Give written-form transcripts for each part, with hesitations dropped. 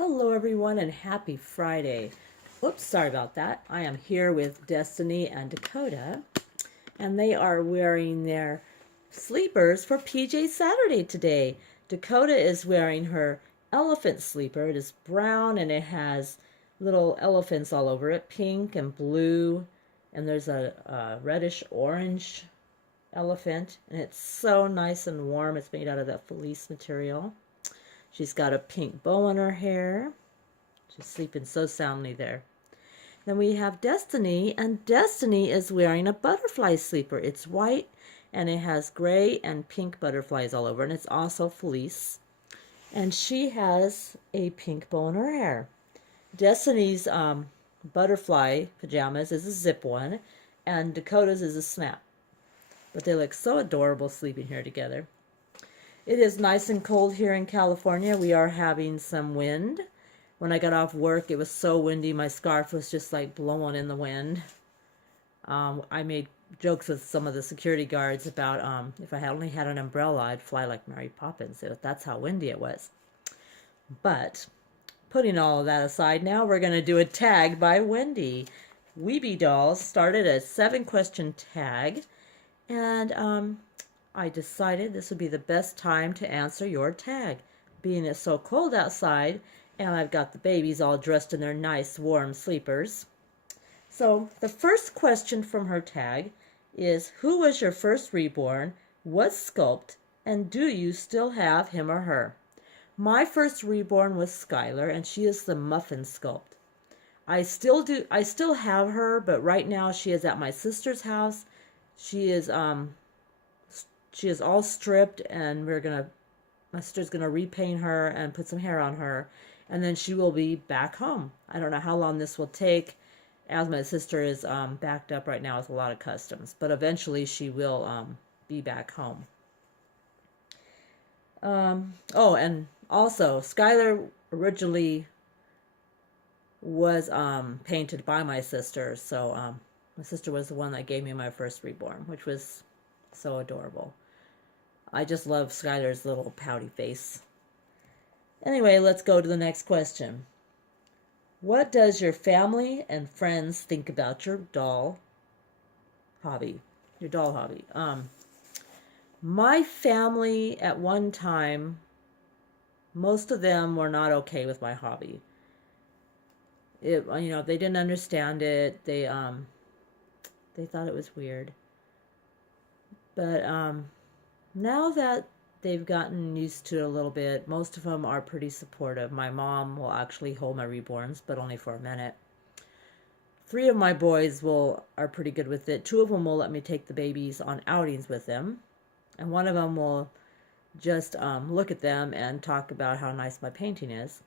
Hello everyone and happy Friday. Oops, sorry about that. I am here with Destiny and Dakota, and they are wearing their sleepers for PJ Saturday today. Dakota is wearing her elephant sleeper. It is brown and it has little elephants all over it, pink and blue, and there's a reddish orange elephant, and it's so nice and warm. It's made out of that fleece material. She's got a pink bow in her hair. She's sleeping so soundly there. Then we have Destiny, and Destiny is wearing a butterfly sleeper. It's white, and it has gray and pink butterflies all over, and it's also fleece. And she has a pink bow in her hair. Destiny's butterfly pajamas is a zip one, and Dakota's is a snap. But they look so adorable sleeping here together. It is nice and cold here in California. We are having some wind. When I got off work, it was so windy, my scarf was just like blowing in the wind. I made jokes with some of the security guards about if I had only had an umbrella, I'd fly like Mary Poppins. That's how windy it was. But putting all of that aside, now we're going to do a tag by Wendy. Weeby Dolls started a 7-question tag, and I decided this would be the best time to answer your tag. Being it's so cold outside, and I've got the babies all dressed in their nice warm sleepers. So the first question from her tag is, who was your first reborn, what sculpt, and do you still have him or her? My first reborn was Skylar, and she is the muffin sculpt. I still have her, but right now she is at my sister's house. She is all stripped, and my sister's gonna repaint her and put some hair on her, and then she will be back home. I don't know how long this will take, as my sister is backed up right now with a lot of customs, but eventually she will be back home. Oh, and also Skylar originally was painted by my sister, so my sister was the one that gave me my first reborn, which was so adorable. I just love Skylar's little pouty face. Anyway, let's go to the next question. What does your family and friends think about your doll hobby? My family at one time, most of them were not okay with my hobby. They didn't understand it. They thought it was weird. But now that they've gotten used to it a little bit, most of them are pretty supportive. My mom will actually hold my reborns, but only for a minute. 3 of my boys are pretty good with it. 2 of them will let me take the babies on outings with them, and 1 of them will just look at them and talk about how nice my painting is.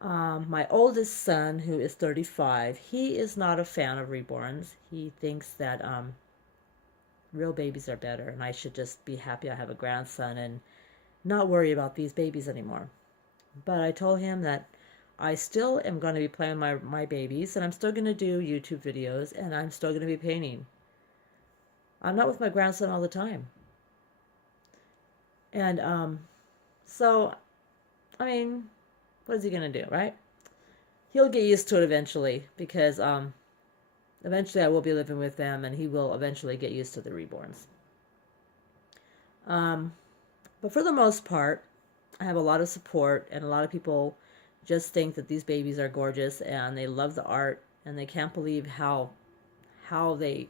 My oldest son, who is 35, he is not a fan of reborns. He thinks that real babies are better, and I should just be happy I have a grandson and not worry about these babies anymore. But I told him that I still am going to be playing my babies, and I'm still going to do YouTube videos, and I'm still going to be painting. I'm not with my grandson all the time. And so, I mean, what is he going to do, right? He'll get used to it eventually, because eventually I will be living with them, and he will eventually get used to the reborns. But for the most part, I have a lot of support, and a lot of people just think that these babies are gorgeous, and they love the art, and they can't believe how they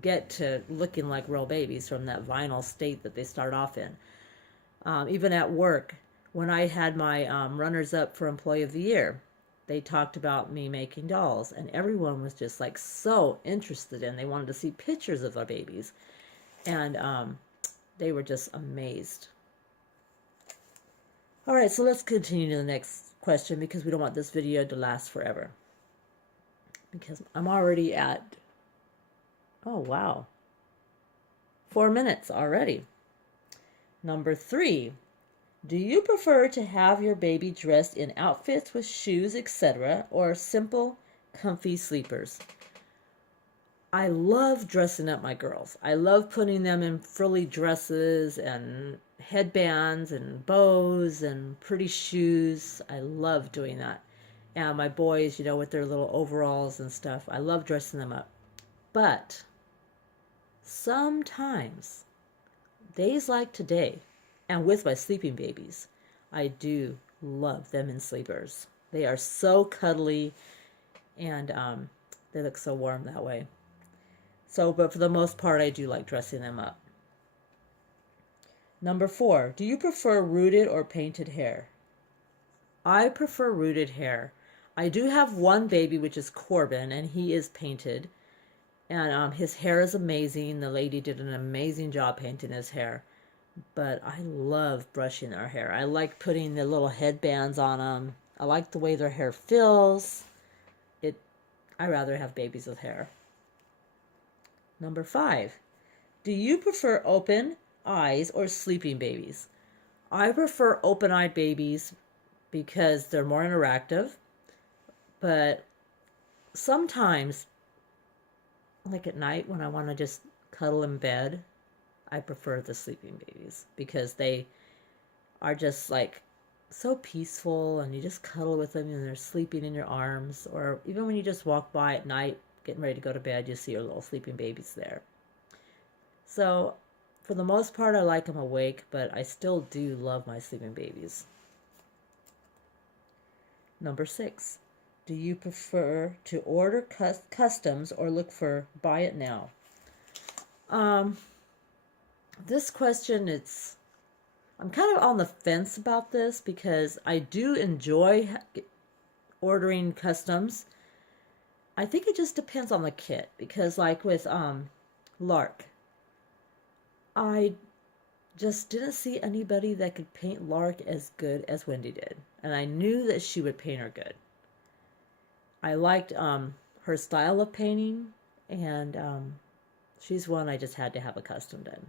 get to looking like real babies from that vinyl state that they start off in. Even at work, when I had my runners-up for Employee of the Year, they talked about me making dolls, and everyone was just like so interested in. They wanted to see pictures of our babies, and they were just amazed. All right, so let's continue to the next question, because we don't want this video to last forever. Because I'm already at, oh wow, 4 minutes already. Number 3. Do you prefer to have your baby dressed in outfits with shoes, etc., or simple, comfy sleepers? I love dressing up my girls. I love putting them in frilly dresses and headbands and bows and pretty shoes. I love doing that. And my boys, with their little overalls and stuff, I love dressing them up. But sometimes, days like today, and with my sleeping babies, I do love them in sleepers. They are so cuddly, and they look so warm that way. So, but for the most part, I do like dressing them up. Number 4, do you prefer rooted or painted hair? I prefer rooted hair. I do have one baby, which is Corbin, and he is painted. And his hair is amazing. The lady did an amazing job painting his hair. But I love brushing their hair. I like putting the little headbands on them. I like the way their hair feels. I rather have babies with hair. Number 5, do you prefer open eyes or sleeping babies? I prefer open-eyed babies because they're more interactive. But sometimes, like at night when I want to just cuddle in bed, I prefer the sleeping babies because they are just like so peaceful, and you just cuddle with them and they're sleeping in your arms. Or even when you just walk by at night getting ready to go to bed, you see your little sleeping babies there. So for the most part, I like them awake, but I still do love my sleeping babies. Number 6, do you prefer to order customs or look for buy it now? This question, I'm kind of on the fence about this because I do enjoy ordering customs. I think it just depends on the kit, because like with Lark, I just didn't see anybody that could paint Lark as good as Wendy did, and I knew that she would paint her good. I liked her style of painting, and she's one I just had to have a custom done.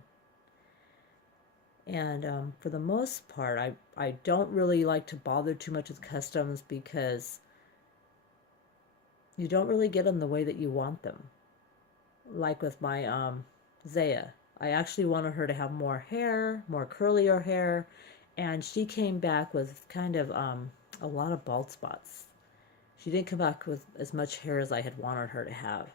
And for the most part, I don't really like to bother too much with customs because you don't really get them the way that you want them. Like with my Zaya, I actually wanted her to have more hair, more curlier hair, and she came back with kind of a lot of bald spots. She didn't come back with as much hair as I had wanted her to have.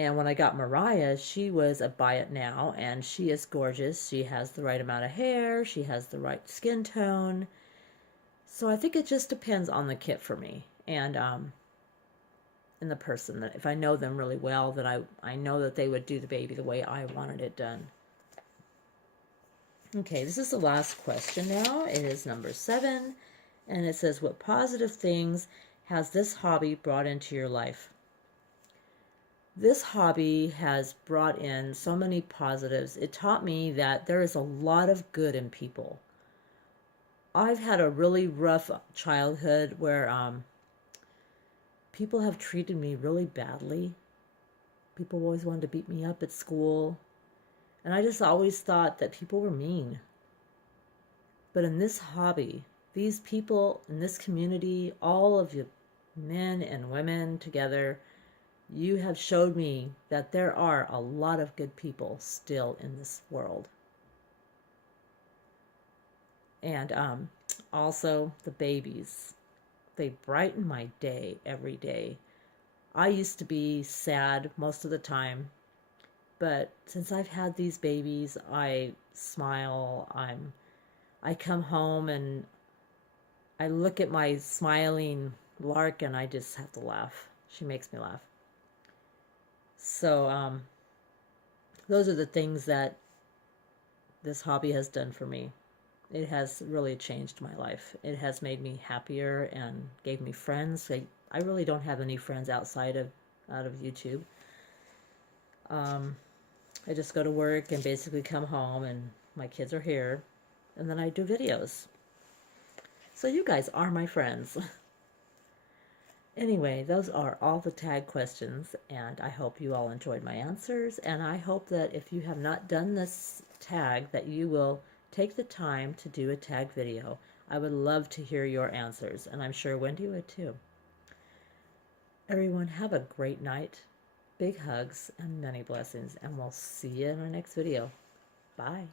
And when I got Mariah, she was a buy it now, and she is gorgeous. She has the right amount of hair. She has the right skin tone. So I think it just depends on the kit for me, and the person. That if I know them really well, then I know that they would do the baby the way I wanted it done. Okay, this is the last question now. It is number 7, and it says, what positive things has this hobby brought into your life? This hobby has brought in so many positives. It taught me that there is a lot of good in people. I've had a really rough childhood where people have treated me really badly. People always wanted to beat me up at school. And I just always thought that people were mean. But in this hobby, these people in this community, all of you men and women together, you have showed me that there are a lot of good people still in this world. And also the babies. They brighten my day every day. I used to be sad most of the time, but since I've had these babies, I smile. I come home and I look at my smiling Lark and I just have to laugh. She makes me laugh. So those are the things that this hobby has done for me. It has really changed my life. It has made me happier and gave me friends. I really don't have any friends out of YouTube. I just go to work and basically come home and my kids are here, and then I do videos. So you guys are my friends. Anyway, those are all the tag questions, and I hope you all enjoyed my answers, and I hope that if you have not done this tag, that you will take the time to do a tag video. I would love to hear your answers, and I'm sure Wendy would too. Everyone, have a great night, Big hugs and many blessings, and we'll see you in our next video. Bye.